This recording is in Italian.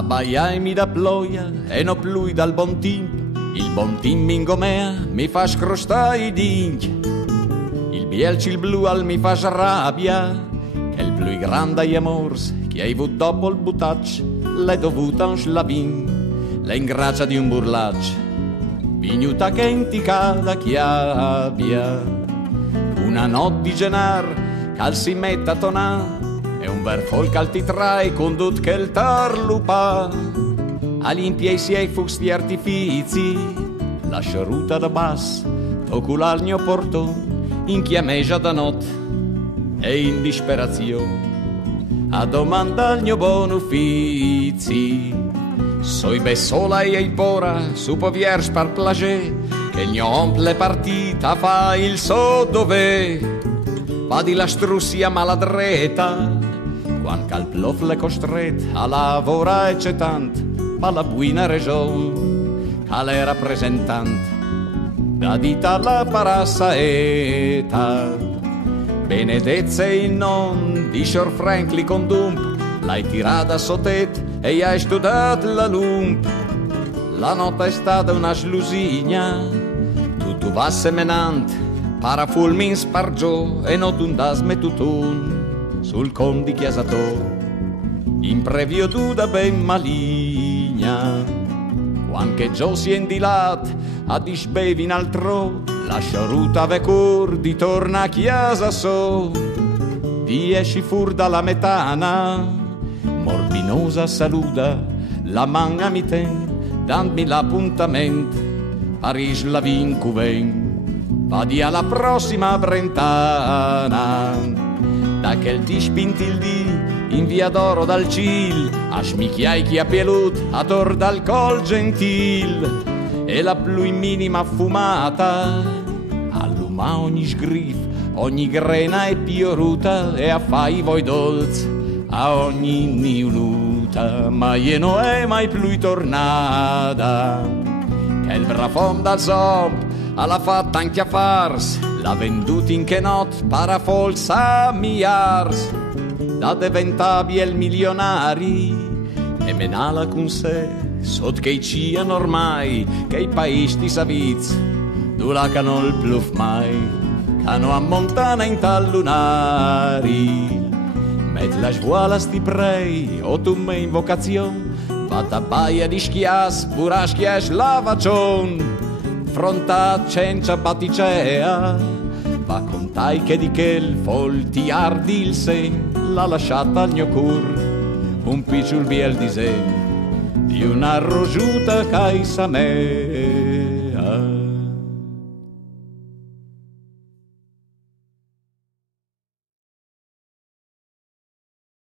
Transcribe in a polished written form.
Abbaiai da ploia e no plui dal bon timp. Il bon timp mingomea mi fa scrostare i dinchi. Il bielci il blu al mi fa rabbia. Che il plui grande ai amors che hai avuto dopo il butaccio l'hai dovuta un slavin. La ingraccia di un burlaccio vignuta che inticada chi abbia. Una notte di genar cal si metta a tonà e un ver folk al ti trae condut che il tarlupa. All'impiei si ai fusti di artifici la sciaruta da bas toculargno portò in chiamegia da not e in disperazione a domandargno buon uffizi. Soi be sola e pora su povier spar plagé che gno omple partita fa il so dove va di la strussia maladreta quan cal plof le costret a lavora e c'è tant ma la buina region cale rappresentant da dita la parassaeta. Benedezze in non di Sir Franklin condump l'hai tirata sotet e hai studiat la lump. La notte è stata una slusigna tutto va semenant parafulmin spargiò e not un dasme tutun sul con di chiasato in previo tu da ben maligna. Quanche Gio si è indilat a disbevi in altro la sciaruta vecur di torna a chiesa so di esci fur dalla metana morbinosa saluda la manga mi ten dammi l'appuntamento Paris la vincuven va di alla prossima Brentana da che ti spinti il dì in via d'oro dal cil a smicchiai chi ha pielut a tor dal col gentil e la più minima fumata alluma ogni sgrif ogni grena è pioruta e a fai voi dolz a ogni niuluta ma io no è mai più tornata che il brafom da zomp alla fatta anche a fars l'ha venduto in che not parafolsa miars da diventavi il milionari e menala con sé sot che ciano ormai che i paesi saviz dura cano il pluf mai cano a montana in tal lunari met la svuala sti prei o tu me invocazion va da baia di schias pura schias lavacion fronta cencia baticea va contai che di quel folti ardi il sen l'ha lasciata al mio cur un picciul biel disegno di una rosciuta caisa me